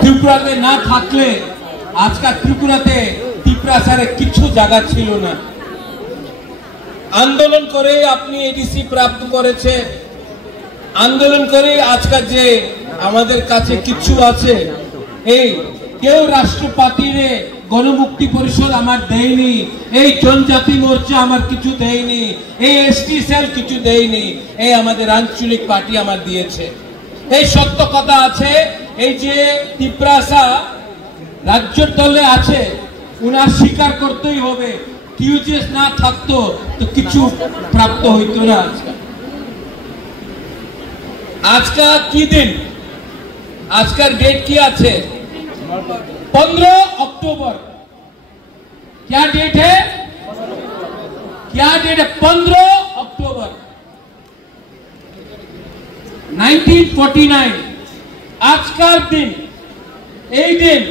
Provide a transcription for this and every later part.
ত্রিপুরাতে না থাকলে আজকাল ত্রিপুরাতে টিপ্রাসারে কিছু জায়গা ছিল না। আন্দোলন করে আপনি এডিসি প্রাপ্ত করেছে, আন্দোলন করে আজকাল যে আমাদের কাছে কিছু আছে, এই কেউ রাষ্ট্রপতিরে গণমুক্তি পরিষদ আমার দেয়নি, এই জনজাতি মোর্চা আমার কিছু দেয়নি, এই এসটি সেল কিছু দেয়নি, এই আমাদের আঞ্চলিক পার্টি আমার দিয়েছে। এই সত্য কথা আছে। এই যে টিপ্রাসা রাজ্যের দলে আছে, উনার স্বীকার করতেই হবে। টিউজিএস না থাকতো তো কিছু প্রাপ্ত হইতো না। আজকাল কি দিন, আজকাল डेट কি আছে? 15 अक्टूबर। क्या डेट है? क्या डेट है? 15 अक्टूबर 1949। আজকাল দিন, এই দিন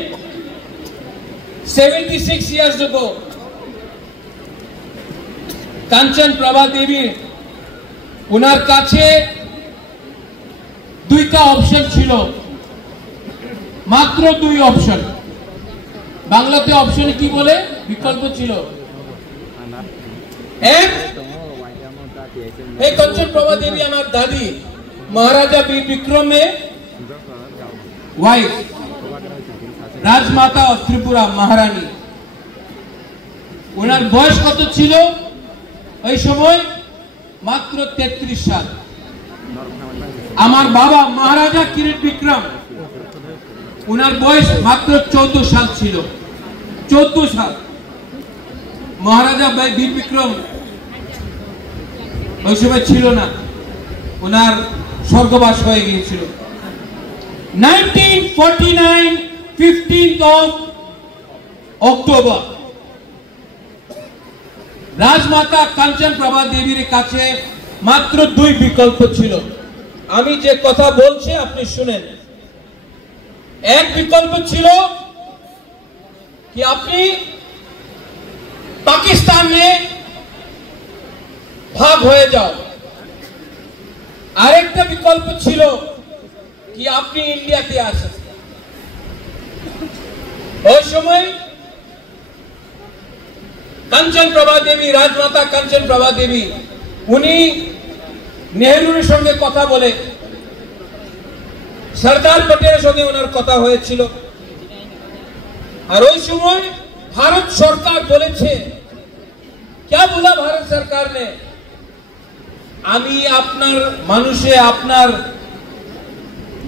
76 years ago কাঞ্চন প্রভা দেবী, উনার কাছে দুইটা অপশন ছিল, মাত্র দুই অপশন। বাংলাতে অপশনে কি বলে? বিকল্প ছিল। এক, এই কাঞ্চন প্রভা দেবী আমার দাদি মহারাজা বীর বিক্রমে ওয়াইফ, রাজমাতা অফ ত্রিপুরা মহারানী। ওনার বয়স কত ছিল ওই সময়? মাত্র 33 সাল। আমার বাবা মহারাজা কিরিট বিক্রম, ওনার বয়স মাত্র 14 সাল ছিল। 14 সাল। মহারাজা বীর বিক্রম ওই সময় ছিল না, ওনার স্বর্গবাস হয়ে গিয়েছিল। 1949 15th of October রাজমাতা কাঞ্চন প্রভা দেবীর কাছে মাত্র দুই বিকল্প ছিল। আমি যে কথা বলছি আপনি শুনেন। এক বিকল্প ছিল कि अपनी पाकिस्तान में भाग হয়ে যাও। আরেকটা বিকল্প ছিল कि আপনি ইন্ডিয়াতে আসেন। ওই সময় কাঞ্চন প্রভা দেবী, রাজমাতা কাঞ্চন প্রভা দেবী, উনি নেহরুর সঙ্গে কথা বলে, সরদার পটেলের সঙ্গে ওনার কথা হয়েছিল। আর ওই সময় ভারত সরকার বলেছে, क्या बोला भारत सरकार ने? আমি আপনার মানুষে, আপনার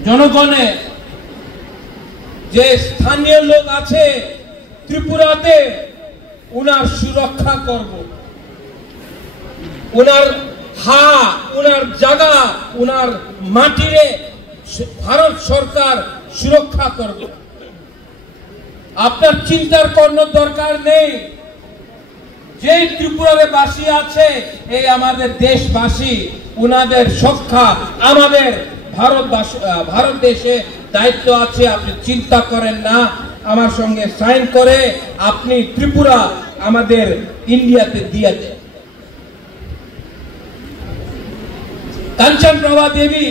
জনগণে যে স্থানীয় লোক আছে ত্রিপুরাতে, উনার সুরক্ষা করব। উনার উনার জায়গা, উনার মাটিরে ভারত সরকার সুরক্ষা করবে। আপনার চিন্তার কোনো দরকার নেই। যে ত্রিপুরার বাসী আছে, এই আমাদের দেশবাসী, উনাদের সুরক্ষা আমাদের ভারত দেশে দায়িত্ব আছে। আপনি চিন্তা করেন না। আমার সঙ্গে সাইন করে আপনি ত্রিপুরা আমাদের ইন্ডিয়াতে দিয়ে দেন। কাঞ্চন প্রভা দেবী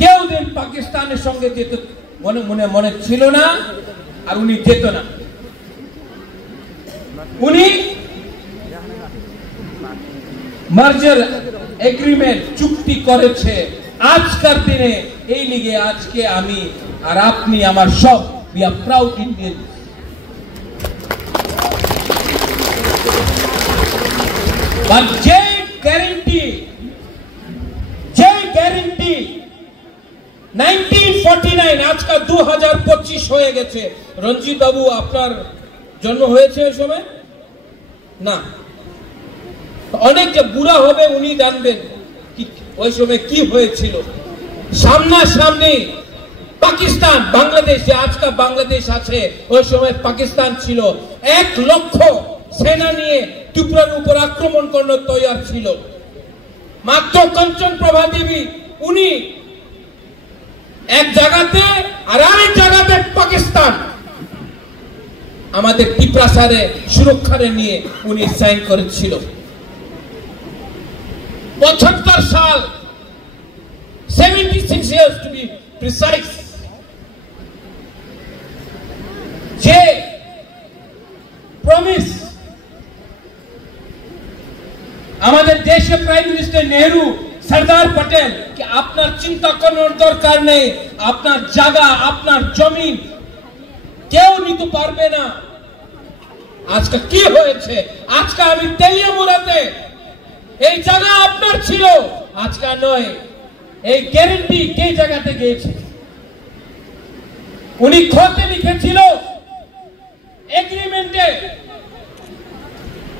কেউ দিন পাকিস্তানের সঙ্গে যেত মনে ছিল না, আর উনি যেত না। উনি মার্জার এগ্রিমেন্ট চুক্তি করেছে আজকের দিনে। এই লিগে আজকে আমি আর আপনি, আমার সব, we are proud Indians। But যে গ্যারান্টি 1949 আজকাল 2025 হয়ে গেছে। রঞ্জিত বাবু, আপনার জন্ম হয়েছে ওই সময় না? অনেক যে বুড়া হবে উনি জানবেন ওই সময় কি হয়েছিল। সামনাসামনি পাকিস্তান, বাংলাদেশ, যে আজকাল বাংলাদেশ আছে, ওই সময় পাকিস্তান ছিল। 1 লক্ষ সেনা নিয়ে ত্রিপুরার উপর আক্রমণ করার তৈরি ছিল। মাত্র কাঞ্চন প্রভা দেবী উনি এক জায়গাতে আর আরেক জায়গাতে পাকিস্তান আমাদের টিপ্রাসারে সুরক্ষারে নিয়ে উনি সাইন করেছিল। 75 সাল, 76 years to be প্রিসাইজ যে প্রমিস আমাদের দেশে প্রাইম মিনিস্টার নেহরু সরদার পটেল কি আপনার চিন্তা করার দরকার নেই, আপনার জায়গা আপনার জমি কেউ নিতে পারবে না। আজকে কি হয়েছে? আজকে আমি তেলিয়ামুড়াতে এই জায়গা আপনার ছিল, আজকে নয়। এই গ্যারেন্টি কে জায়গাতে গিয়েছে? উনি খতে লিখেছিল এগ্রিমেন্টে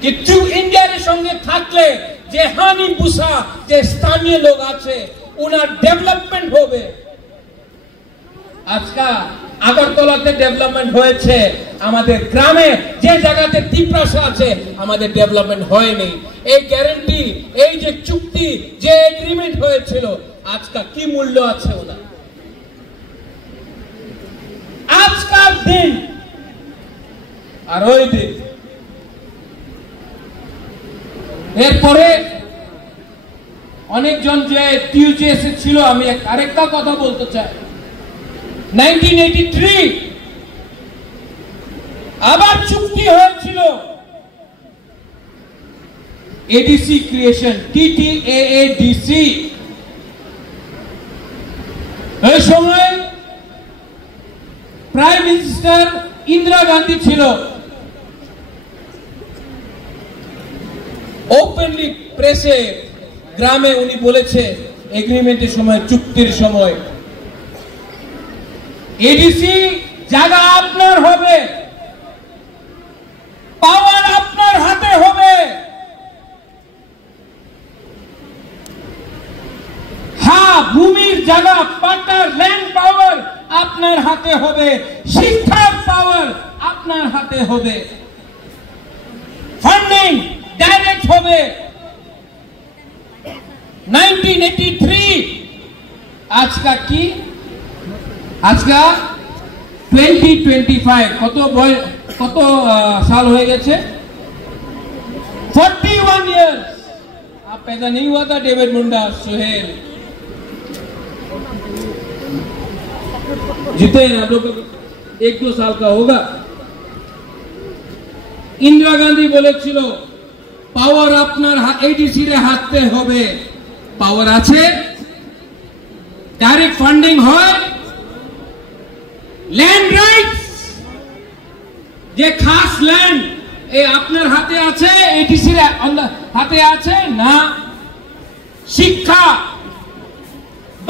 কিছু ইন্ডিয়ার সঙ্গে থাকলে যে হানি বুসা যে স্থানীয় লোক আছে উনার ডেভেলপমেন্ট হবে। আজকে আগরতলাতে ডেভেলপমেন্ট হয়েছে, আমাদের গ্রামে যে জায়গাতে তিপ্রাসা আছে আমাদের ডেভেলপমেন্ট হয়নি। এই গ্যারেন্টি, এই যে চুক্তি, যে এগ্রিমেন্ট হয়েছিল, আজকে কি মূল্য আছে ওনার? আজকাল দিন আর ওই দিন। এরপরে অনেকজন যে টিউজিএসএ ছিল, আমি আরেকটা কথা বলতে চাই। 1983 আবার চুক্তি হয়েছিল এডিসি ক্রিয়েশন, TTAADC। এই সময় প্রাইম মিনিস্টার ইন্দিরা গান্ধী ছিল। ওপেনলি প্রেসে গ্রামে উনি বলেছে এগ্রিমেন্টের সময়, চুক্তির সময়, এডিসি জায়গা আপনার হবে, পাওয়ার আপনার হাতে হবে। হ্যাঁ, ভূমির জায়গা, পাট্টার ল্যান্ড পাওয়ার আপনার হাতে হবে, শিক্ষার পাওয়ার আপনার হাতে হবে, ফান্ডিং ডাইরেক্ট হবে। 1983 আজকা কি? আজকা 2025 কত साल হয়ে গেছে? 41 years। आप पैदा नहीं हुआ था डेविड मुंडा, सुहेल जीते हैं आप लोग, 1-2 साल का होगा। इंदिरा गांधी বলেছিল পাওয়ার আপনার এডিসি রে হাতে হবে, পাওয়ার আছে, ডাইরেক্ট ফান্ডিং হয়, ল্যান্ড রাইটস যে খাস ল্যান্ড এই আপনার হাতে আছে, এডিসি রে হাতে আছে না। শিক্ষা,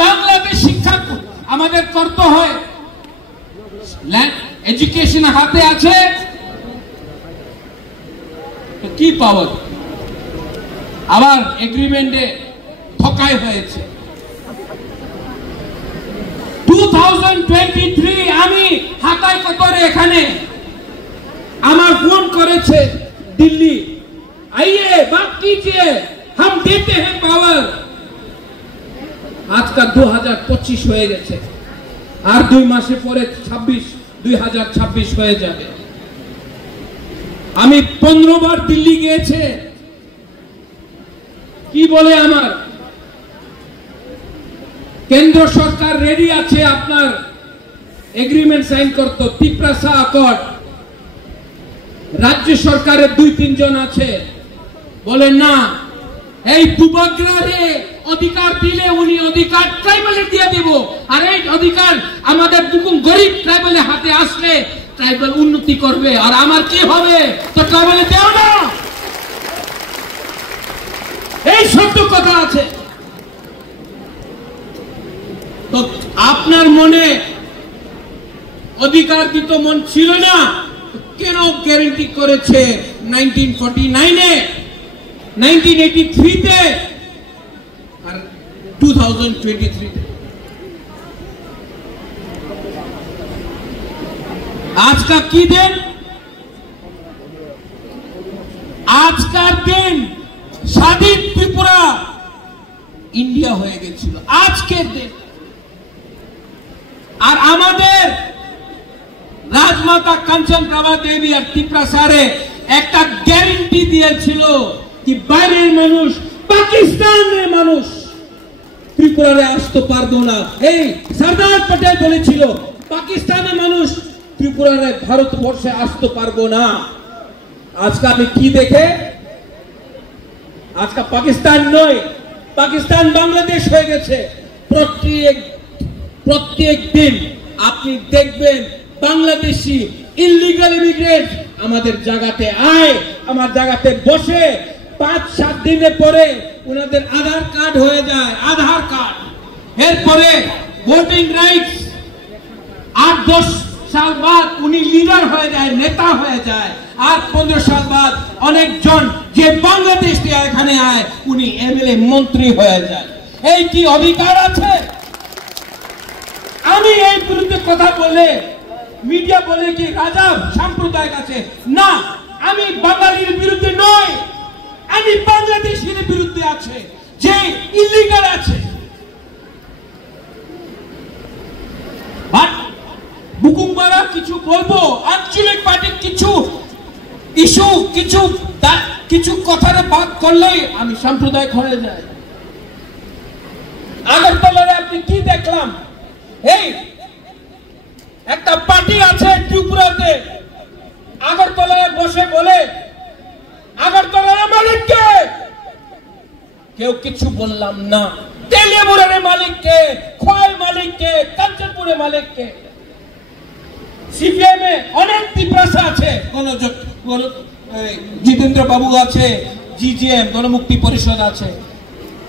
বাংলাদেশ শিক্ষা আমাদের করতে হয়, এডুকেশন হাতে আছে, তো কি পাওয়ার? আবার এগ্রিমেন্টে ঠকাই হয়েছে। 2023 আমি হাতায় কতরে এখানে আমার ফোন করেছে দিল্লি, आइए बात कीजिए, हम देते हैं पावर। আজকে 2025 হয়ে গেছে, আর 2 মাসে পরে 2026 হয়ে যাবে। আমি 15 বার দিল্লি গিয়েছে। কি বলে আমার কেন্দ্র সরকার রেডি আছে আপনার এগ্রিমেন্ট সাইন করতে, তিপ্রাসা অ্যাকর্ড। রাজ্য সরকারের 2-3 জন আছে, বলে না এই দুবাগ্রারে অধিকার দিলে উনি অধিকার ট্রাইবালে দিয়ে দেব, আর এই অধিকার আমাদের দুকুম গরিব ট্রাইবালের হাতে আসলে ট্রাইবাল উন্নতি করবে, আর আমার কি হবে? তো ট্রাইবালে দেও না। এই সত্য কথা আছে। তো আপনার মনে অধিকার দিত মন ছিল না, কেন গ্যারান্টি করেছে 1949-এ, 1983-তে আর 2023-তে? আজকা কি দিন? আজকার দিন স্বাধীন ত্রিপুরা ইন্ডিয়া হয়ে গেছিল আজকের দিন। আর আমাদের রাজমাতা কাঞ্চন প্রভা দেবী আর তিপ্রাসারে একটা গ্যারান্টি দিয়েছিল কি বাইরের মানুষ, পাকিস্তানের মানুষ ত্রিপুরারে আসতে পারবো না। এই সরদার প্যাটেল বলেছিল পাকিস্তানের মানুষ ত্রিপুরারে ভারতবর্ষে আসতে পারবো না। আজকে আমি কি দেখে, আজকে পাকিস্তান নয়, পাকিস্তান বাংলাদেশ হয়ে গেছে। প্রত্যেক দিন আপনি দেখবেন বাংলাদেশি ইলিগাল ইমিগ্রেন্ট আমাদের জায়গাতে আয়, আমার জায়গাতে বসে, 5-7 দিনের পরে ওনাদের আধার কার্ড হয়ে যায়, আধার কার্ড। এরপরে ভোটিং রাইটস, 8-10 সাল বাদ উনি লিডার হয়ে যায়, নেতা হয়ে যায়। আর 15 সাল বাদ অনেকজন যে বাংলাদেশ থেকে এখানে আয় উনি এমএলএ মন্ত্রী হয়ে যায়। এই কি অধিকার আছে? আমি এই বিরুদ্ধে কথা বলে মিডিয়া বলে কি রাজা সাম্প্রদায়িক আছে, না, আমি বাঙালির বিরুদ্ধে নয়, আমি বাংলাদেশের বিরুদ্ধে আছে যে ইলিগাল আছে। বুকুমবারা কিছু বলবো, আঞ্চলিক পার্টি কিছু ইস্যু কিছু কথার বাদ করলেই আমি সাম্প্রদায়িক হয়ে যাই। আগরতলায় আপনি কি দেখলাম? এই একটা পার্টি আছে ত্রিপুরাতে, আগরতলায় বসে বলে আগরতলার মালিককে, কেউ কিছু বললাম না। তেলিয়ামুড়ের মালিককে, খোয়াই মালিককে, কাঞ্চনপুরের মালিককে। সিপিএম এ অনেক ত্রিপ্রাসা আছে, জিতেন্দ্র বাবু আছে, জিজিএম গণমুক্তি পরিষদ আছে,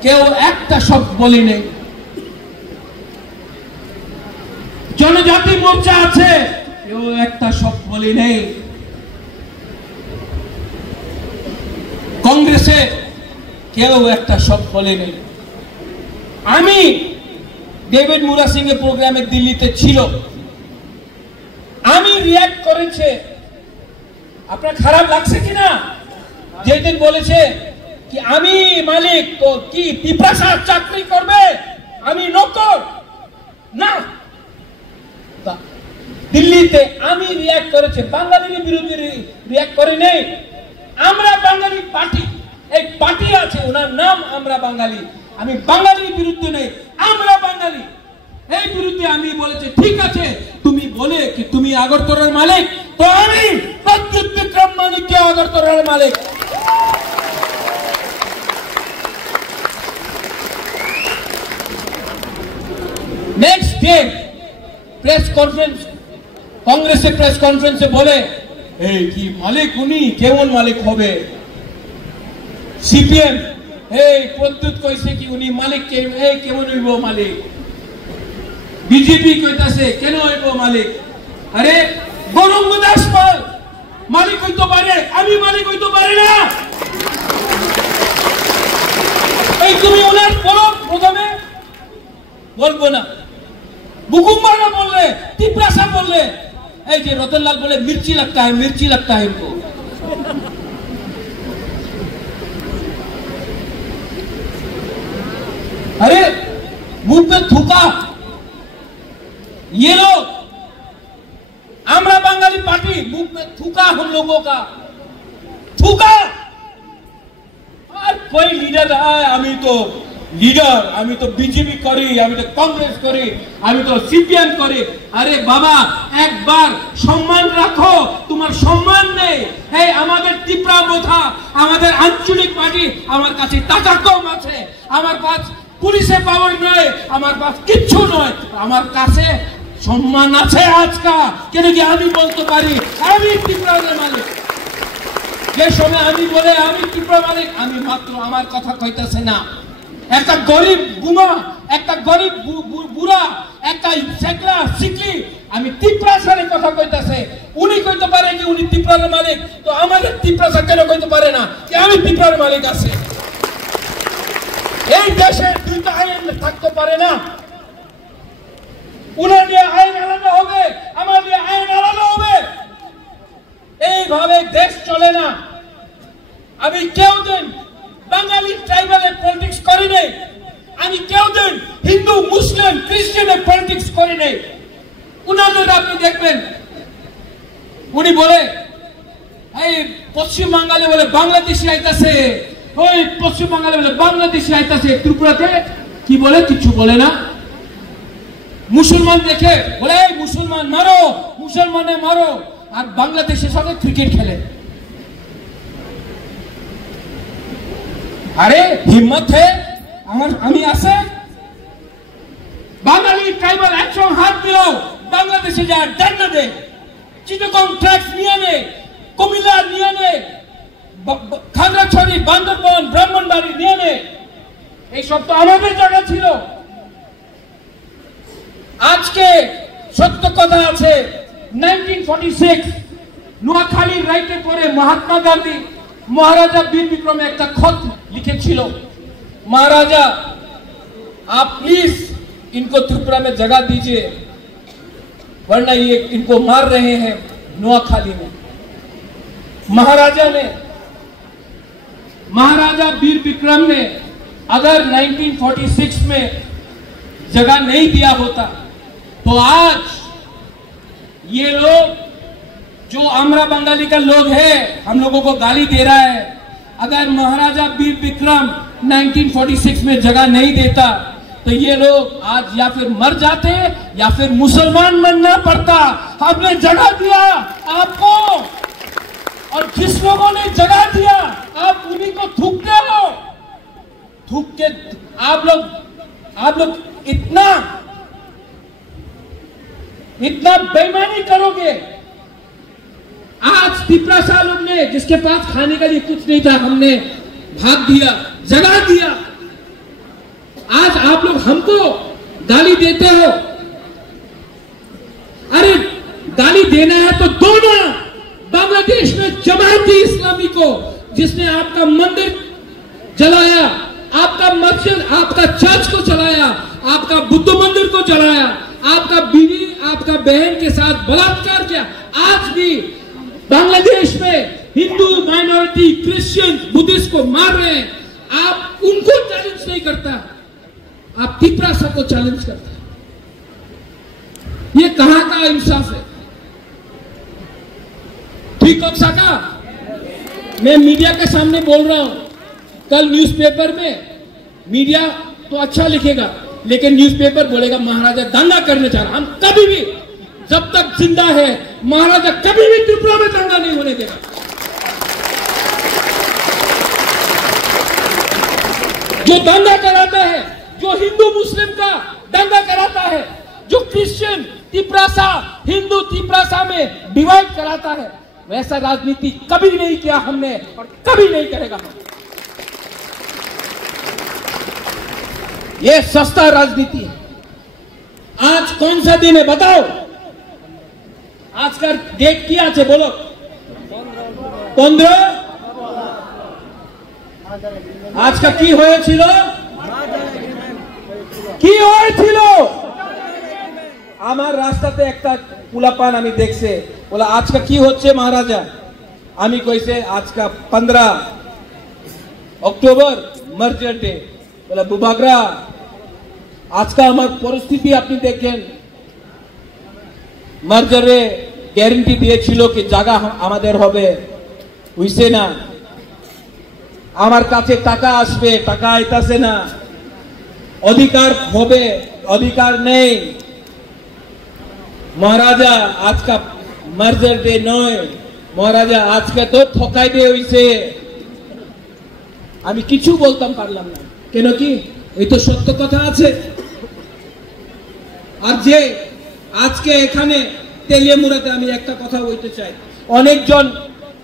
কেউ একটা শব্দ বলি নেই। জনজাতি মোর্চা আছে, কেউ একটা শব্দ বলি নেই। কংগ্রেসে কেউ একটা শব্দ বলে নেই। আমি ডেভিড মুরা সিং এর প্রোগ্রামে দিল্লিতে ছিল, আমি রিয়াক্ট করেছে। আপনার খারাপ লাগছে কিনা? যেদিন বলেছে কি আমি মালিক, তো কি পিপাসা চাকরি করবে, আমি নকর না। দিল্লিতে আমি রিয়াক্ট করেছে, বাঙালির বিরুদ্ধে রিয়াক্ট করে নেই। আমরা বাঙালি পার্টি, এই পার্টি আছে, ওনার নাম আমরা বাঙালি। আমি বাঙালির বিরুদ্ধে নেই, আমরা বাঙালি। এই বিরুদ্ধে আমি বলেছি ঠিক আছে, তুমি বলে কি তুমি আগরতলার মালিক, তো আমি প্রদ্যুৎ বিক্রম মানিক্য আগরতলার মালিক। নেক্সট ডে প্রেস কনফারেন্স, কংগ্রেসের প্রেস কনফারেন্সে বলে এই কি মালিক উনি, কেমন মালিক হবে? সিপিএম এই প্রদ্যুৎ কইছে কি উনি মালিক, এই কেমন হইব মালিক? বিজেপি কইতাছে কেন হইব মালিক? আরে গৌরঙ্গ দাস পাল মালিক হইতে পারে, আমি মালিক হইতে পারি না। এই তুমি ওনার বলো, প্রথমে বলবো না। বুকুমবারা বললে, ত্রিপ্রাসা বললে, এই যে রতনলাল बोले मिर्ची लगता है, मिर्ची लगता है इनको। अरे मुंह पे थूका ये लोग, आमरा बंगाली पार्टी मुंह पे थूका हम लोगों का, थूका। और कोई लीडर आए, আমি তো লিডার, আমি তো বিজেপি করি, আমি তো কংগ্রেস করি, আমি তো সিপিএম করি। আরে বাবা একবার সম্মান রাখো, তোমার সম্মান নেই। এই আমাদের ত্রিপুরা বোধা, আমাদের আঞ্চলিক পার্টি, আমার কাছে টাকা কম আছে, আমার কাছে পুলিশে পাওয়ার নয়, আমার কাছে কিচ্ছু নয়, আমার কাছে সম্মান আছে আজকা। কেন কি আমি বলতে পারি আমি ত্রিপুরার মালিক। যে সময় আমি বলে আমি ত্রিপুরা মালিক, আমি মাত্র আমার কথা কইতাছে না। একটা গরিব বুমা, একটা গরিব বুড়া, একটা শেখরা শিখলি আমি ত্রিপ্রাসার কথা কইতাছে, উনি কইতে পারে কি উনি ত্রিপুরার মালিক, তো আমাদের ত্রিপ্রাসা কেন কইতে পারে না কি আমি ত্রিপুরার মালিক আছে? এই দেশে দুইটা আইন থাকতে পারে না। উনার নিয়ে আইন আলাদা হবে, আমার নিয়ে আইন আলাদা হবে। এইভাবে দেশ চলে না। আমি কেউ দিন বাঙালি ট্রাইবালের পলিটিক্স করি নাই, আমি কেউ দিন হিন্দু মুসলিম খ্রিস্টানের পলিটিক্স করি নাই। উনাদের আপনি দেখবেন উনি বলে এই পশ্চিম বাঙালি বলে বাংলাদেশি আইতাছে, ওই পশ্চিম বাঙালি বলে বাংলাদেশি আইতাছে ত্রিপুরাতে। কি বলে? কিছু বলে না। মুসলমান দেখে বলে এই মুসলমান মারো, মুসলমানে মারো, আর বাংলাদেশের সঙ্গে ক্রিকেট খেলে। আরে হিম্মত হে আমি আছে বাঙালি ট্রাইবাল একসঙ্গে হাত দিল বাংলাদেশে যা ডান্ডা দে, চিটাগং ট্র্যাক্স নিয়ে নে, কুমিল্লা নিয়ে নে, খাগড়াছড়ি, বান্দরবান, ব্রাহ্মণবাড়ি নিয়ে নে। এইসব তো আমাদের জায়গা ছিল। আজকে সত্য কথা আছে, 1946 নোয়াখালীর রাইটের পরে মহাত্মা গান্ধী महाराजा वीर विक्रम एक खत लिखे छिलो, महाराजा आप प्लीज इनको त्रिपुरा में जगह दीजिए वरना ये इनको मार रहे हैं नोआखाली में। महाराजा वीर विक्रम ने अगर 1946 में जगह नहीं दिया होता तो आज ये लोग जो आमरा बंगाली का लोग है हम लोगों को गाली दे रहा है, अगर महाराजा वीर विक्रम 1946 में जगह नहीं देता तो ये लोग आज या फिर मर जाते या फिर मुसलमान बनना पड़ता। हमने जगह दिया आपको, और जिस लोगों ने जगह दिया आप उन्हीं को थूकते हो। थूक के आप लोग इतना बेईमानी करोगे। आज तिपरासा लोग ने जिसके पास खाने के लिए कुछ नहीं था, हमने भाग दिया, जगा दिया। आज आप लोग हमको गाली देते हो। अरे गाली देना है तो दो ना। बांग्लादेश में जमाती इस्लामी को जिसने आपका मंदिर जलाया, आपका मस्जिद, आपका चर्च को जलाया, आपका बुद्ध मंदिर को जलाया, आपका बीवी, आपका बहन के साथ बलात्कार किया, आज भी बांग्लादेश में हिंदू माइनॉरिटी, क्रिश्चियन, बुद्धिस्ट को मार रहे हैं। आप उनको चैलेंज नहीं करता, आप तिपरासा को चैलेंज करते हैं। ये कहां का इंसाफ है? ठीक हो सका? मैं मीडिया के सामने बोल रहा हूं, कल न्यूज़पेपर में मीडिया तो अच्छा लिखेगा लेकिन न्यूज़पेपर बोलेगा महाराजा दंगा करने चाह रहा। हम कभी भी जब तक जिंदा है महाराजा कभी भी त्रिपुरा में दंगा नहीं होने देगा। जो दंगा कराता है, जो हिंदू मुस्लिम का दंगा कराता है, जो क्रिश्चियन तिपरासा, हिंदू तिपरासा में डिवाइड कराता है, वैसा राजनीति कभी नहीं किया हमने और कभी नहीं करेगा। ये सस्ता राजनीति है। आज कौन सा दिन है बताओ? आज का डेट क्या है बोलो? 15 आज का की হয়েছিল? কি হয়েছিল? আমার রাস্তাতে একটা পুলাপান আমি দেখছে, বলে আজকে কি হচ্ছে মহারাজা? আমি কইছে আজকে 15 অক্টোবর মার্জার ডে। বলে বুবাগরা আজকে আমার পরিস্থিতি আপনি দেখেন, মার্জারে গ্যারান্টি দিয়েছিল কি জায়গা আমাদের হবে, হইছে না। আমার কাছে টাকা আসবে, টাকা আইতাছে না। অধিকার হবে, অধিকার নেই। মহারাজা আজকে মার্জার ডে নয়, মহারাজা আজকে তো ঠকাই দিয়ে হইছে। আমি কিছু বলতাম পারলাম না, কেন কি এই তো সত্য কথা আছে। আর যে আজকে এখানে তেলিয়ামুড়াতে আমি একটা কথা বলতে চাই, অনেকজন,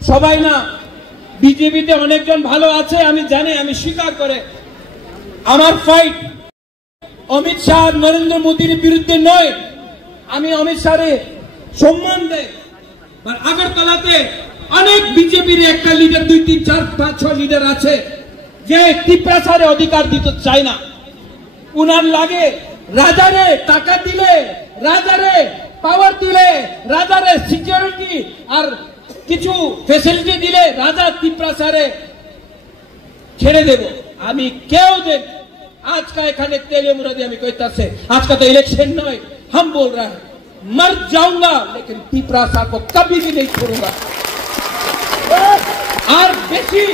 সবাই না, বিজেপিতে অনেকজন ভালো আছে আমি জানি, আমি স্বীকার করে। আমার ফাইট অমিত শাহ, নরেন্দ্র মোদীর বিরুদ্ধে নয়। আমি অমিত শাহের সম্মান দেই। আগরতলাতে অনেক বিজেপির একটা লিডার, 2, 3, 4, 5, 6 লিডার আছে যে তিপরাসারে অধিকার দিতে চায় না। উনার লাগে রাজারে টাকা দিলে, রাজারে পাওয়ার দিলে, রাজারে সিকিউরিটি আর কিছু ফ্যাসিলিটি দিলে রাজা তিপরাসারে ছেড়ে দেব। আমি কেউ দেব आज का एखाने तेलियामुड़ा में कहता से आज का तो इलेक्शन नहीं, हम बोल रहे हैं मर जाऊंगा लेकिन तिपरासा को कभी भी नहीं छोड़ूंगा। और बेशी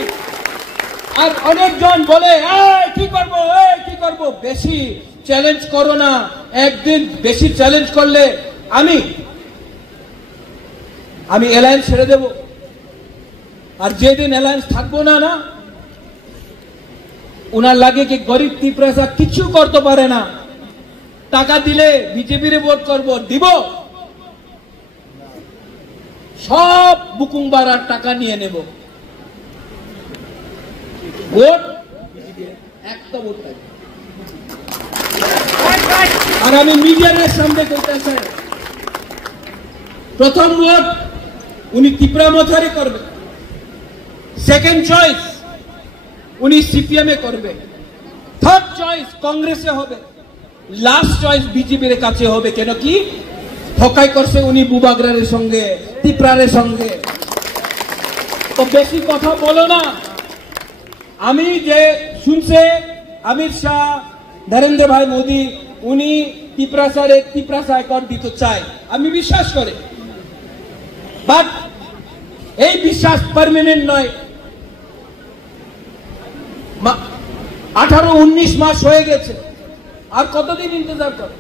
और अनेक जन बोले की करबो की করব, বেশি চ্যালেঞ্জ করো না। একদিন বেশি চ্যালেঞ্জ করলে আমি অ্যালায়েন্স ছেড়ে দেব। আর যেদিন অ্যালায়েন্স থাকবো না, উনার লাগে কি গরিব ত্রিপুরা কিছু করতে পারে না। টাকা দিলে বিজেপির ভোট করব, দিব, সব বুকুং বাড়ার টাকা নিয়ে নেব, ভোট একটা ভোট থাকবে। আর আমি মিডিয়ার সামনে করতে চাই, প্রথম ভোট উনি ত্রিপুরা মথারে করবে, সেকেন্ড চয়েস উনি সিপিএম এ করবে, থার্ড চয়েস কংগ্রেসে হবে, লাস্ট চয়েস বিজেপির কাছে হবে। কেন কি ঠকাই করছে উনি বুবাগ্রারের সঙ্গে, ত্রিপুরারের সঙ্গে। তো বেশি কথা বলো না। আমি যে শুনছে অমিত শাহ, নরেন্দ্র ভাই মোদী, উনি ত্রিপুরা কর দিতে চায়, আমি বিশ্বাস করি। বাট এই বিশ্বাস পার্মানেন্ট নয়। 18-19 মাস হয়ে গেছে, আর কতদিন ইন্তজার করে?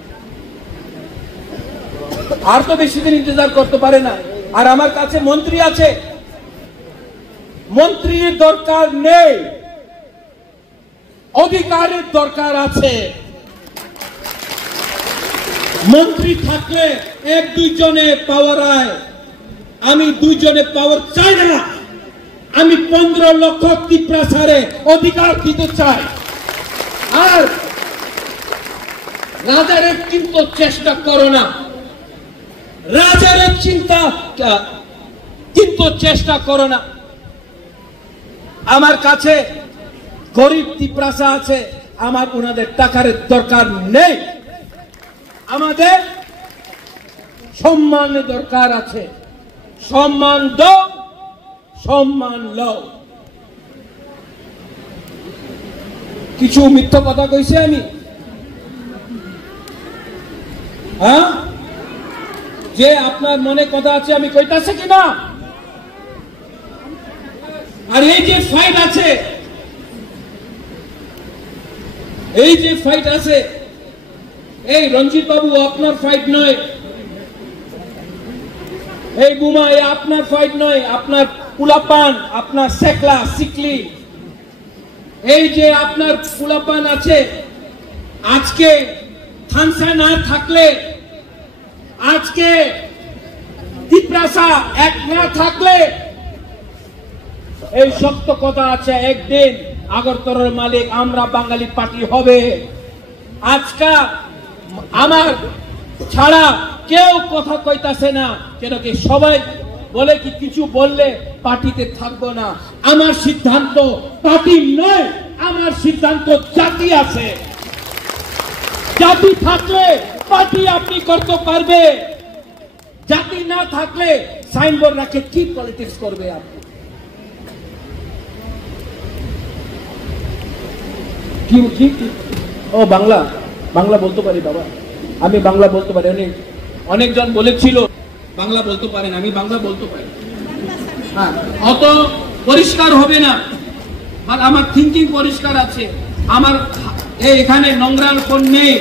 আর তো বেশি দিন ইন্তজার করতে পারে না। আর আমার কাছে মন্ত্রী আছে, মন্ত্রীর দরকার নেই, অধিকারের দরকার আছে। মন্ত্রী থাকলে 1-2 জনে পাওয়ার আয়, আমি 2 জনে পাওয়ার চাই না। আমি 15 লক্ষ ত্রিপুরা সারে অধিকার দিতে চাই। আর রাজারের কিন্তু চেষ্টা করো না, রাজারের চিন্তা কিন্তু চেষ্টা করো না। আমার কাছে গরিব ত্রিপুরা আছে, আমার ওনাদের টাকার দরকার নেই। আমাদের সম্মানের দরকার আছে, সম্মান দাও, সম্মান লও। কিছু মিথ্যা কথা কইছে আমি, হ্যাঁ? যে আপনার মনে কথা আছে আমি কইতাছি কিনা? আর এই যে ফাইট আছে, এই যে ফাইট আছে, এই রঞ্জিত বাবু আপনার ফাইট নয়, এই বুমা এ আপনার ফাইট নয়, আপনার পুলাপান, আপনার সেকলা সিকলি, এই যে আপনার পুলাপান আছে, আজকে থানসা না থাকলে, আজকে ত্রিপুরা এক না থাকলে, এই শক্ত কথা আছে, একদিন আগরতলার মালিক আমরা বাঙালি পার্টি হবে। আজকে আমার ছাড়া কেউ কথা কইতাছে না, কেন কি সবাই বলে কি কিছু বললে পার্টিতে থাকবো না। আমার সিদ্ধান্ত পার্টি নয়, আমার সিদ্ধান্ত জাতি আছে। জাতি থাকলে পার্টি আপনি করতে পারবে, জাতি না থাকলে সাইনবোর্ড রাখে কি পলিটিক্স করবে আপনি? কি ও বাংলা বাংলা বলতে পারি বাবা, আমি বাংলা বলতে পারি। অনেকজন বলেছিল বাংলা বলতে পারেন, আমি বাংলা বলতে পারি। হ্যাঁ, অত পরিষ্কার হবে না, আর আমার থিঙ্কিং পরিষ্কার আছে। আমার এখানে নোংরার কোন নেই,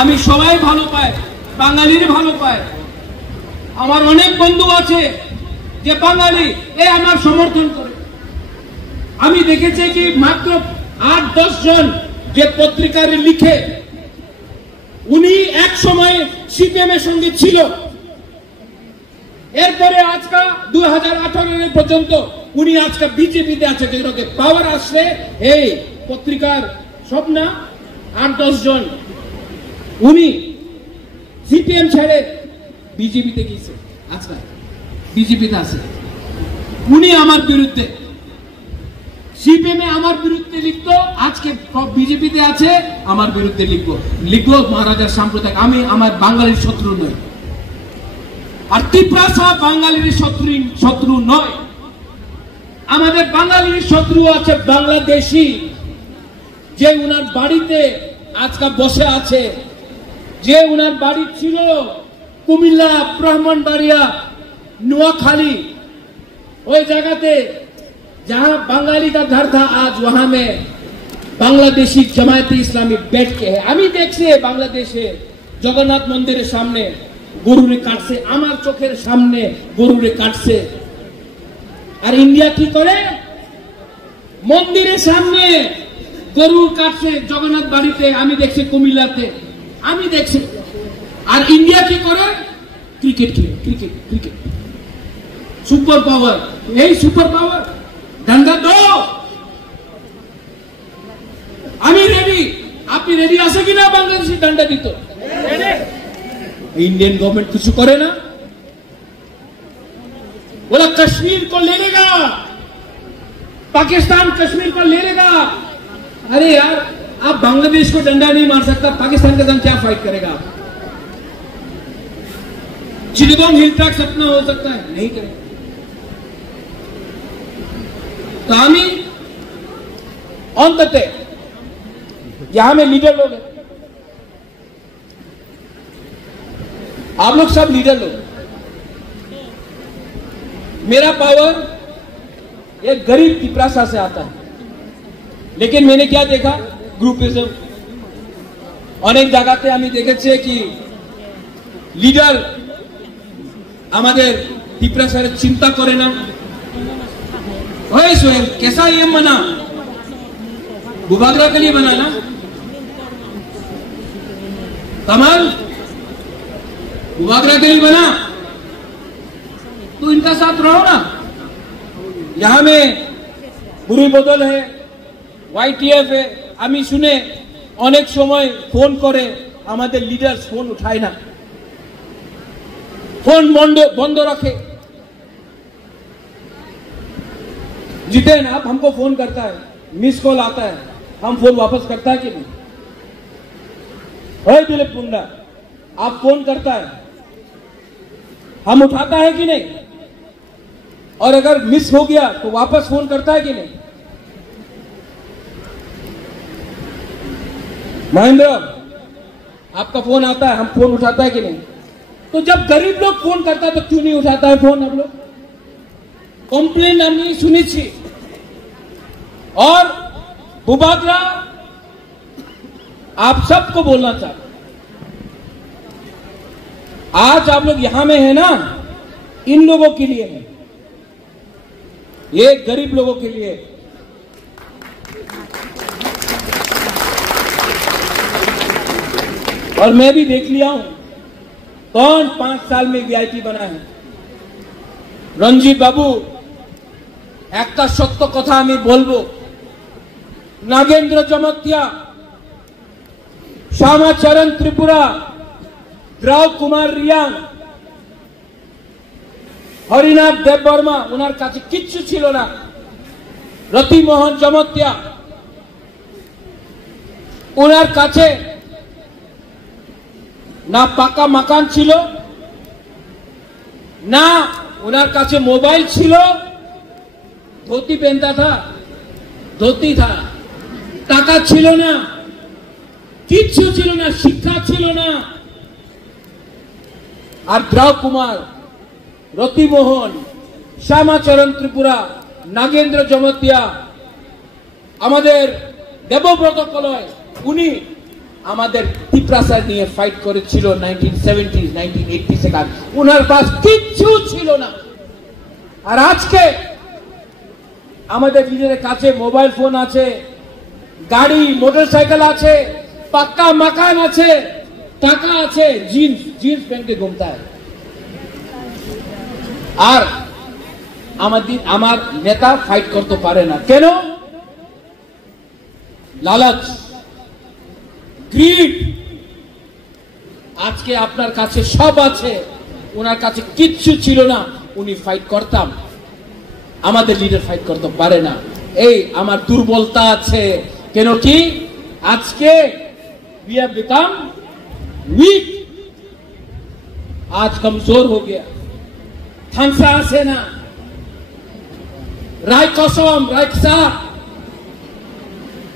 আমি সবাই ভালো পাই, বাঙালির ভালো পাই। আমার অনেক বন্ধু আছে যে বাঙালি, আমার সমর্থন করে। আমি দেখেছি কি মাত্র 8-10 জন যে পত্রিকার লিখে, উনি এক সময় সিপিএম এর সঙ্গে ছিল। এরপরে আজকে 2018 পর্যন্ত উনি আজকে বিজেপিতে আছে। পাওয়ার আসলে এই পত্রিকার সব না 8-10 জন, উনি সিপিএম ছেড়ে বিজেপিতে গিয়েছে, আজকে বিজেপিতে আছে। উনি আমার বিরুদ্ধে, সিপিএম এ আমার বিরুদ্ধে লিখতো, আজকে বিজেপিতে আছে আমার বিরুদ্ধে লিখলো মহারাজার সাম্প্রদায়িক। আমি আমার বাঙালির শত্রু নয়, আর ত্রিপুরা বাঙালির শত্রু নয়। আমাদের বাঙালির শত্রু আছে বাংলাদেশি, যে উনার বাড়িতে আজকে বসে আছে, যে উনার বাড়ি ছিল কুমিল্লা, ব্রাহ্মণবাড়িয়া, নোয়াখালী, ওই জায়গাতে जहां बंगाली का घर था आज वहां में বাংলাদেশি জামায়াতে ইসলামী बैठके है আমি দেখছি বাংলাদেশে জগন্নাথ মন্দিরের সামনে গরুরে কাটছে আমার চোখের সামনে গরুরে কাটছে আর ইন্ডিয়া কি করে মন্দিরের সামনে গরু কাটছে জগন্নাথ বাড়িতে আমি দেখছি কুমিল্লাতে আমি দেখছি আর ইন্ডিয়া কি করে ক্রিকেট খেলে ক্রিকেট ক্রিকেট সুপার পাওয়ার এই সুপার পাওয়ার ডান্ডা দাও আমি রেডি আপনি রেডি আছে কিনা বাংলাদেশি ডান্ডা দিত इंडियन गवर्नमेंट कुछ करे ना बोला कश्मीर को ले लेगा पाकिस्तान कश्मीर को ले लेगा अरे यार आप बांग्लादेश को डंडा नहीं मार सकता पाकिस्तान के साथ क्या फाइट करेगा आप चिटगोंग हिल ट्रैक सपना हो सकता है नहीं करेगा तो हमें अंततः यहां में लीडर लोग हैं आप लोग सब लीडर लोग मेरा पावर एक गरीब पिपरासा से आता है लेकिन मैंने क्या देखा ग्रुपिज्म अनेक জায়গাতে আমি দেখেছি কি লিডার আমাদের পিপরাসার চিন্তা করে না ओए सोहेल कैसा ये बना बुबागरा के लिए बना ना कमल बुबागरा के लिए बना तो इनका साथ रहो ना यहां में बुरी बदल है वाईटीएफ है আমি শুনে অনেক সময় ফোন করে আমাদের লিডার ফোন উঠায় না फोन बंद रखे जितेन आप हमको फोन करता है मिस कॉल आता है हम फोन वापस करता है कि नहीं दिलीप मुंडा आप फोन करता है हम उठाता है कि नहीं और अगर मिस हो गया तो वापस फोन करता है कि नहीं महेंद्र आपका फोन आता है हम फोन उठाता है कि नहीं तो जब गरीब लोग फोन करता है तो क्यों नहीं उठाता है फोन हम लोग कंप्लेन हमने सुनी थी और बुबागरा आप सबको बोलना चाहते आज आप लोग यहां में है ना इन लोगों के लिए है ये गरीब लोगों के लिए और मैं भी देख लिया हूं कौन 5 साल में वीआईपी बना है रंजीत बाबू একটা সত্য কথা আমি বলবো নাগেন্দ্র জমতিয়া শ্যামাচরণ ত্রিপুরা দ্রাউ কুমার রিয়াং হরিনাথ দেববর্মা ওনার কাছে কিচ্ছু ছিল না রতিমোহন জমতিয়া ওনার কাছে না পাকা মাকান ছিল না ওনার কাছে মোবাইল ছিল धोती पहनता था धोती था टाका छिलो ना किच्छु छिलो ना शिक्षा छिलो ना और द्राव कुमार रतिमोहन श्यामाचरण त्रिपुरा नागेंद्र जमतिया আমাদের দেবব্রত কলয় উনি আমাদের ত্রিপুরাসার নিয়ে ফাইট করেছিল 1970s 1980s এ কার ওনার পাশ কিচ্ছু ছিল না আর আজকে আমাদের নিজেদের কাছে মোবাইল ফোন আছে গাড়ি মোটরসাইকেল আছে পাক্কা মাকান আছে টাকা আছে জিন্স পहन के घूमता है আর আমার নেতা ফাইট করতে পারে না কেন লালচ গ্রিড আজকে আপনার কাছে সব আছে ওনার কাছে কিচ্ছু ছিল না উনি ফাইট করতাম আমাদের লিডার ফাইট করতে পারে না এই আমার দুর্বলতা আছে কেন কি আজকে we have become weak आज कमजोर हो गया थांसा আছে না রায় কসম রায়সা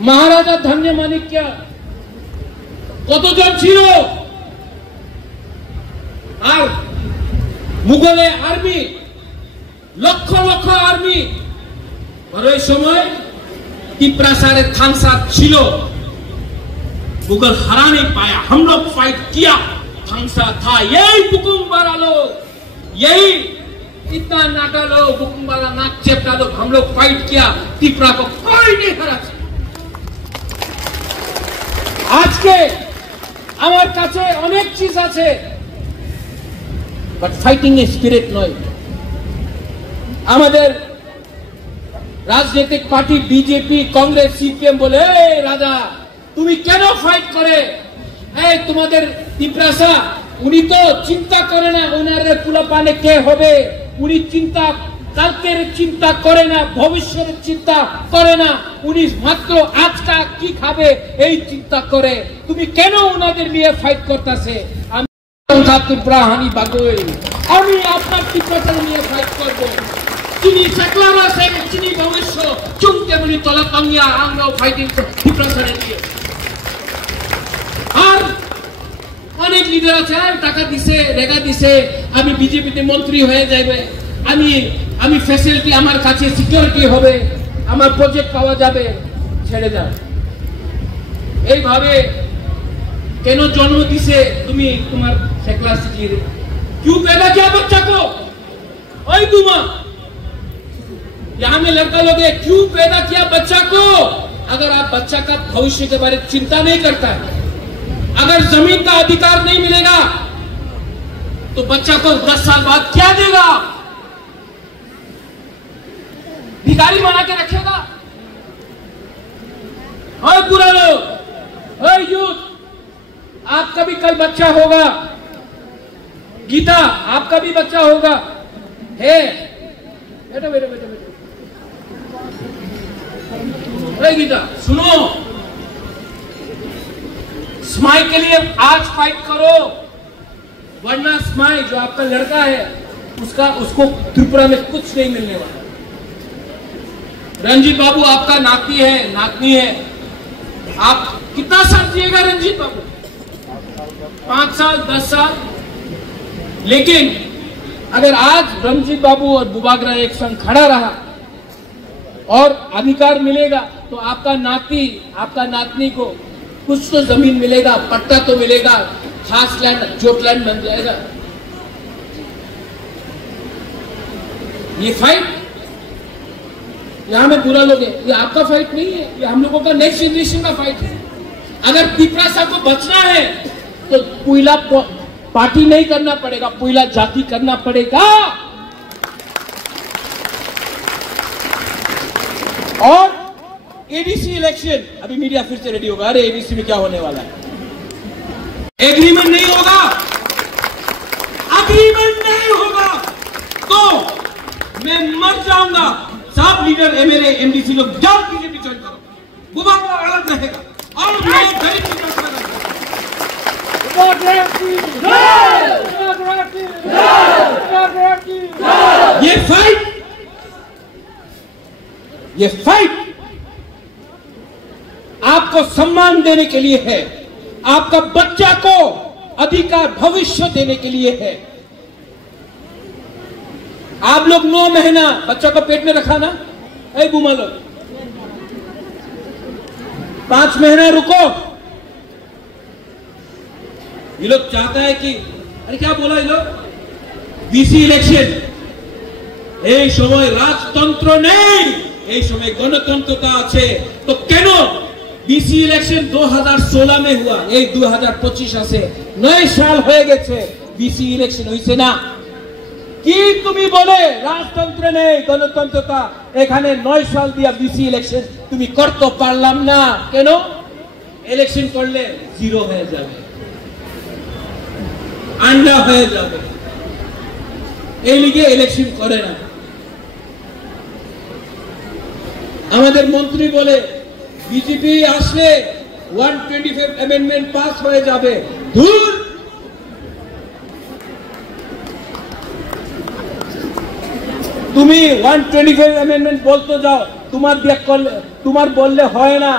মহারাজা ধন্য মানিক্য কতজন ছিল আর মুঘলের আর্মি লক্ষ লক্ষ আর্মি আর ওই সময় तिपरासारे थांगसा छिलो, मुगल हरा नहीं पाया। हम लोग फाइट किया, थांगसा था, यही बुकुम्बारा लोग, यही इतना नाटा लोग, बुकुम्बारा नाक चेपटा लोग, हम लोग फाइट किया, तिपरा को कोई नहीं हरा। आज के আমার কাছে অনেক চিজ আছে, বাট ফাইটিং স্পিরিট নয়। আমাদের রাজনৈতিক পার্টি বিজেপি, কংগ্রেস, সিপিএম বলে রাজা তুমি কেন ফাইট করে? এই তোমাদের তিপ্রাসা উনি তো চিন্তা করে না ওনার পুলাপানে কে হবে, উনি চিন্তা কালকের চিন্তা করে না, ভবিষ্যতের চিন্তা করে না, উনি মাত্র আজকা কি খাবে এই চিন্তা করে। তুমি কেন ওনাদের নিয়ে ফাইট করতেছে? আমি ত্রিপুরাহানি বাগৈ, আমি আপনার ত্রিপুরা নিয়ে ফাইট করবো। চিনি চাকলারা সেন, চিনি ভবিষ্য চুমকে বলি তলা পাঙ্গিয়া, আমরাও ফাইটিং ত্রিপুরা নিয়ে। আর অনেক লিডার আছে, টাকা দিছে, রেগা দিছে, আমি বিজেপিতে মন্ত্রী হয়ে যাবে, আমি ফ্যাসিলিটি আমার কাছে সিকিউরিটি হবে, আমার প্রজেক্ট পাওয়া যাবে, ছেড়ে যাও। এইভাবে কেন জন্ম দিছে তুমি তোমার শেখলা সিটির? क्यों पैदा किया बच्चा को? ओए दुमा, यहाँ में लड़का लोग है, क्यों पैदा किया बच्चा को? अगर आप बच्चा का भविष्य के बारे में चिंता नहीं करता है, अगर जमीन का अधिकार नहीं मिलेगा तो बच्चा को 10 साल बाद क्या देगा? भिखारी बना के रखेगा? ओए बुरा लोग, ओए यूथ, आपका भी कल बच्चा होगा। गीता, आपका भी बच्चा होगा। है बेटा बेटा बेटा बेटा, ओए गीता सुनो, स्माइल के लिए आज फाइट करो, वरना स्माइल जो आपका लड़का है उसको त्रिपुरा में कुछ नहीं मिलने वाला। रंजीत बाबू आपका नातनी है, आप कितना साल जिएगा रंजीत बाबू? 5 साल, 10 साल। लेकिन अगर आज रंजीत बाबू और बुबागरा एक संग खड़ा रहा और अधिकार मिलेगा तो आपका नातनी को कुछ तो जमीन मिलेगा, पट्टा तो मिलेगा, खास लैंड, जोट लैंड बन जाएगा। ये फाइट यहां में बुरा लोग है, ये आपका फाइट नहीं है, ये हम लोगों का नेक्स्ट जनरेशन का फाइट है। अगर तिपरासा को बचना है तो पुइला पार्टी नहीं करना पड़ेगा, पुइला जाति करना पड़ेगा। और एडीसी इलेक्शन, अभी मीडिया फिर से रेडी होगा, अरे एडीसी में क्या होने वाला है? एग्रीमेंट नहीं होगा, अग्रीमेंट नहीं होगा तो मैं मर जाऊंगा। सब लीडर, एमएलए, एमडीसी लोग जाओ बीजेपी ज्वाइन करो, बुबागरा अलग रहेगा और मैं गरीब की तरफ रहेगा। ये फाइट आपको सम्मान देने के लिए है, आपका बच्चा को अधिकार, भविष्य देने के लिए है। आप लोग 9 महीना बच्चा को पेट में रखा ना, ऐ बुमा लोग 5 महीना रुको। ये लोग चाहता है कि, अरे क्या बोला ये लोग, बीसी इलेक्शन, এই সময় রাজতন্ত্র নেই, এই সময় গণতন্ত্রতা আছে। তো কেন बीसी इलेक्शन 2016 में हुआ, এই 2025 আসে, 9 সাল হয়ে গেছে, बीसी ইলেকশন হইছে না। কি তুমি বলে রাজতন্ত্র নেই, গণতন্ত্রতা, এখানে 9 সাল দিয়া बीसी ইলেকশন তুমি করতে পারলাম না কেন? ইলেকশন করলে জিরো হয়ে যাবে, আন্ডা হয়ে যাবে, এই লিগে ইলেকশন করে না। আমাদের মন্ত্রী বলে বিজেপি আসলে 125 অ্যামেন্ডমেন্ট পাস হয়ে যাবে। ধুর, তুমি 125 অ্যামেন্ডমেন্ট বলতে যাও, তোমার বললে হয় না।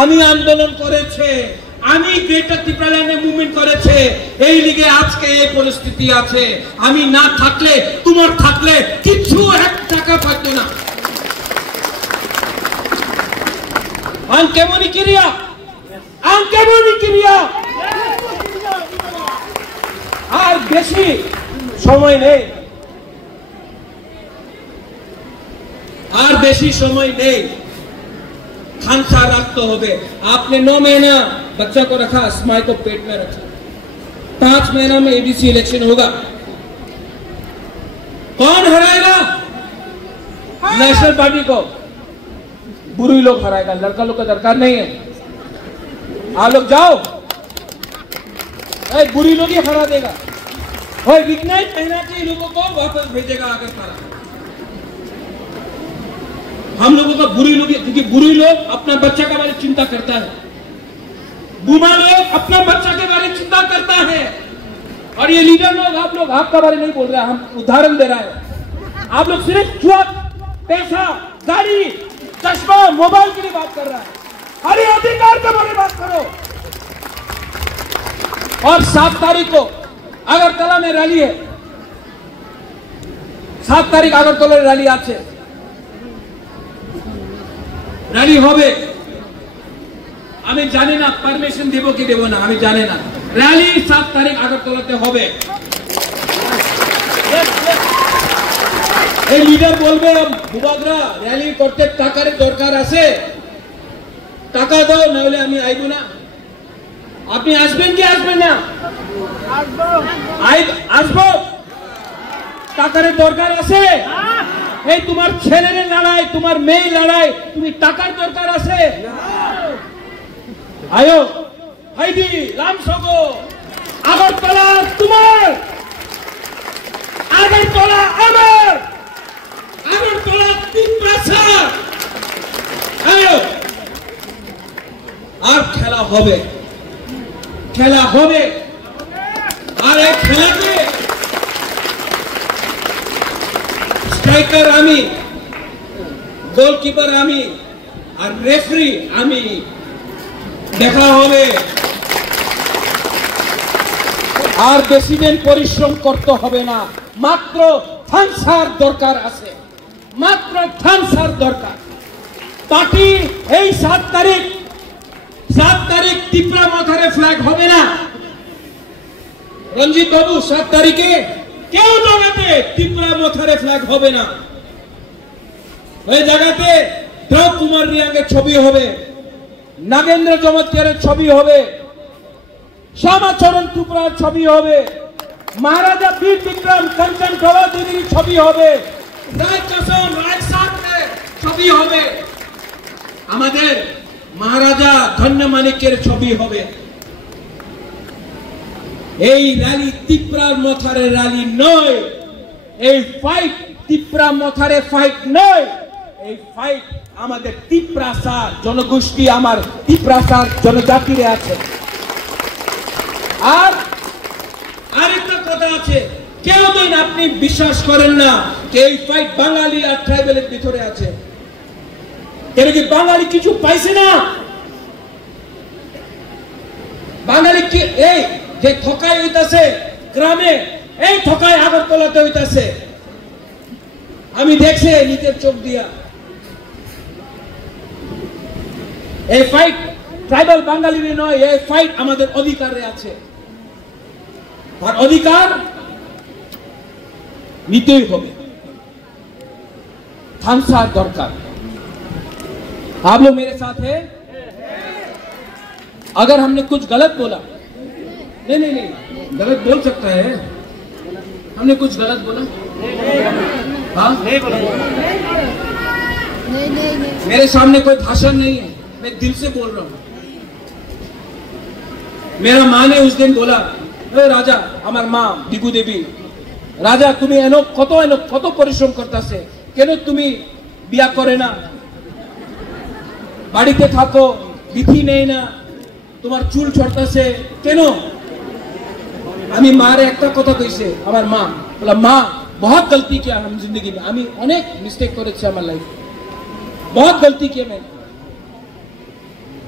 আমি আন্দোলন করেছে, আমি গ্রেটার ত্রিপুরাল্যান্ডে মুভমেন্ট করেছে, এই লিগে আজকে এই পরিস্থিতি আছে। আমি না থাকলে, তোমার থাকলে কিছু 1 টাকা পাইতো না। কেমনই ক্রিয়া কেমনই ক্রিয়া আর বেশি সময় নেই खानसा रखते हो आपने 9 महीना बच्चा को रखा स्माइल को पेट में रखा 5 महीना में एडीसी इलेक्शन होगा कौन हराएगा नेशनल पार्टी को बुरी लोग हराएगा लड़का लोग का दरकार नहीं है आप लोग जाओ बुरी लोग ही हरा देगा विघ्नायक महीना के लोगों को वापस भेजेगा आकर सारा हम लोगों का बुरी लोग क्योंकि बुरी लोग अपना बच्चा के बारे में चिंता करता है बुमा लोग अपना बच्चा के बारे में चिंता करता है और ये लीडर लोग आपका बारे नहीं बोल रहा हम उदाहरण दे रहा है आप लोग सिर्फ जुआ पैसा गाड़ी चश्मा मोबाइल के लिए बात कर रहा है हरी अधिकार के बारे में बात करो और 7 तारीख को अगरतला में रैली है 7 तारीख अगरतला रैली আছে रैली হবে আমি জানি না পারমিশন দেব কি দেব না আমি জানি না रैली 7 তারিখ আগরতলাতে হবে এই লিডার বলবে বুবাগরা র‍্যালি করতে টাকার দরকার আছে টাকা দাও না হলে আমি আইব না আপনি আসবেন কি আসবেন না আসবো টাকার দরকার আছে এই তোমার ছেলের লড়াই তোমার মেয়ে লড়াই তুমি টাকার দরকার আছে আয়ো হাইদি লামসগো আগরতলা তোমার আগরতলা আমার আগরতলা তিনপাশা আয়ো আর খেলা হবে আর এই খেলাতে স্ট্রাইকার আমি গোলকিপার আমি আর রেফারি আমি দেখা হবে আর বেশি দিন পরিশ্রম করতে হবে না মাত্র থানসার দরকার আছে মাত্র থানসার দরকার পার্টি এই 7 তারিখ ত্রিপুরা মাথারে ফ্ল্যাগ হবে না রঞ্জিত বাবু 7 তারিখে কেউ জায়গাতে ত্রিপুরা মাথারে ফ্ল্যাগ হবে না ওই জায়গাতে দ্রৌ কুমার রিয়াঙ্গের ছবি হবে নাগেন্দ্র চমৎকারের ছবি হবে শ্যামাচরণ ত্রিপুরার ছবি হবে মহারাজা বীর বিক্রম কাঞ্চন প্রভা দেবীর ছবি হবে রায় কাসম রায় সাহেবের ছবি হবে আমাদের মহারাজা ধন্য মানিকের ছবি হবে এই র্যালি ত্রিপুরার মাথারে র্যালি নয় এই ফাইট ত্রিপুরা মাথারে ফাইট নয় এই ফাইট আমাদের ত্রিপুরাসার জনগোষ্ঠী আমার ত্রিপুরাসার জনজাতিরে আছে আর আরেকটা কথা আছে কেউ দিন আপনি বিশ্বাস করেন না যে এই ফাইট বাঙালি আর ট্রাইবেলের ভিতরে আছে কেন কি বাঙালি কিছু পাইছে না বাঙালি কি এই যে ঠকাই হইতাছে গ্রামে এই ঠকাই আগরতলাতে হইতাছে আমি দেখছি নিজের চোখ দিয়া এই ফাইট ট্রাইবাল বাঙালির নয় এই ফাইট আমাদের অধিকারে আছে আর অধিকার নিতেই হবে থানসার দরকার आप लोग मेरे साथ हैं अगर हमने कुछ गलत बोला नहीं गलत बोल सकता है हमने कुछ गलत बोला हाँ नहीं बोला मेरे सामने कोई भाषण नहीं है मैं दिल से बोल रहा हूँ मेरा माँ ने उस दिन बोला राजा हमार माँ दिगु देवी राजा तुम्हें एनो कत परिश्रम करताছে কেন তুমি বিয়া করে না বাড়িতে থাকো বিধি নেই না তোমার চুল ছড়তাছে কেন আমি মারে একটা কথা কইছে আমার মা বলা মা बहुत गलती किया हम जिंदगी में আমি অনেক মিস্টেক করেছি আমার লাইফ बहुत गलती किया मैं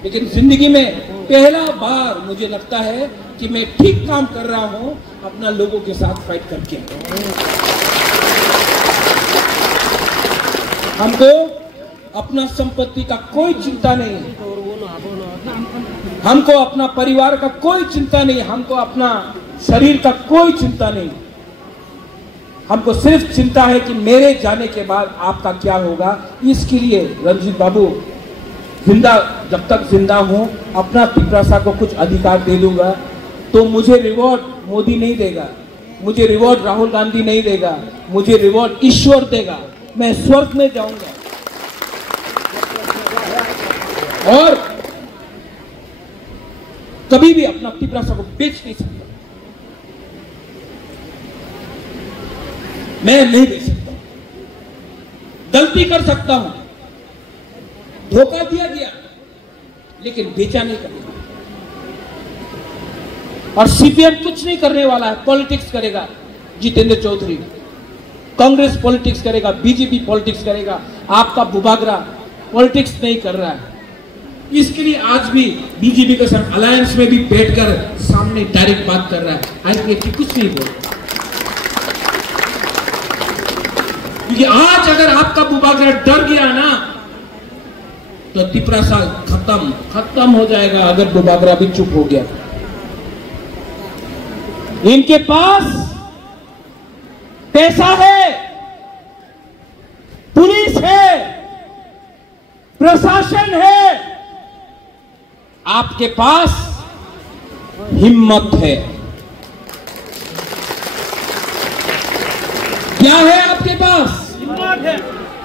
लेकिन जिंदगी में पहला बार मुझे लगता है कि मैं ठीक काम कर रहा हूं अपना लोगों के साथ फाइट करके हमको अपना संपत्ति का कोई चिंता नहीं है हमको अपना परिवार का कोई चिंता नहीं, हमको अपना शरीर का कोई चिंता नहीं। हमको सिर्फ चिंता है कि मेरे जाने के बाद आपका क्या होगा। इसके लिए रणजीत बाबू, जब तक जिंदा हूं अपना पिपरासा को कुछ अधिकार दे दूंगा। तो मुझे रिवॉर्ड मोदी नहीं देगा, मुझे रिवॉर्ड राहुल गांधी नहीं देगा, मुझे रिवॉर्ड ईश्वर देगा। मैं स्वर्ग में जाऊंगा और कभी भी अपना पिपरासा को बेच नहीं सकता, मैं नहीं बेच सकता। गलती कर सकता हूं, धोखा दिया, लेकिन बेचा नहीं करेगा। और सीपीएम कुछ नहीं करने वाला है, पॉलिटिक्स करेगा। जितेंद्र चौधरी कांग्रेस पॉलिटिक्स करेगा, बीजेपी पॉलिटिक्स करेगा। आपका बुबागरा पॉलिटिक्स नहीं कर रहा है। इसके लिए आज भी बीजेपी के साथ अलायंस में भी बैठकर सामने डायरेक्ट बात कर रहा है। आईपीएफ कुछ नहीं बोल, क्योंकि आज अगर आपका बुबागरा डर गया ना तो पिपरासा खत्म हो जाएगा। अगर बुबागरा भी चुप हो गया, इनके पास पैसा है, पुलिस है, प्रशासन है, आपके पास हिम्मत है। क्या है आपके पास? हिम्मत है।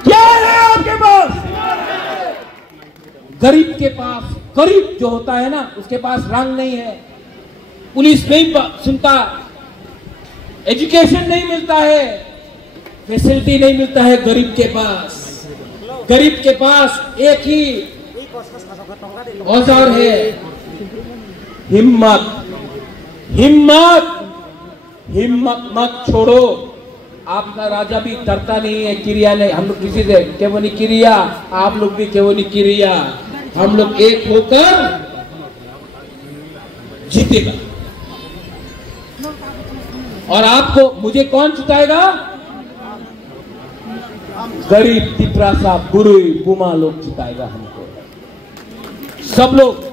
क्या है आपके पास? गरीब के पास, गरीब जो होता है ना, उसके पास रंग नहीं है, पुलिस नहीं सुनता, एजुकेशन नहीं मिलता है, फैसिलिटी नहीं मिलता है। गरीब के पास एक ही औजार है, हिम्मत। हिम्मत मत छोड़ो। आपका राजा भी डरता नहीं है, क्रिया नहीं। हम लोग किसी से केवनी क्रिया, आप लोग भी केवनी क्रिया। हम लोग एक होकर जीतेगा। और आपको, मुझे कौन जिताएगा? गरीब पिपरासा बुरी बुमा लोग जिताएगा हमको। सब लोग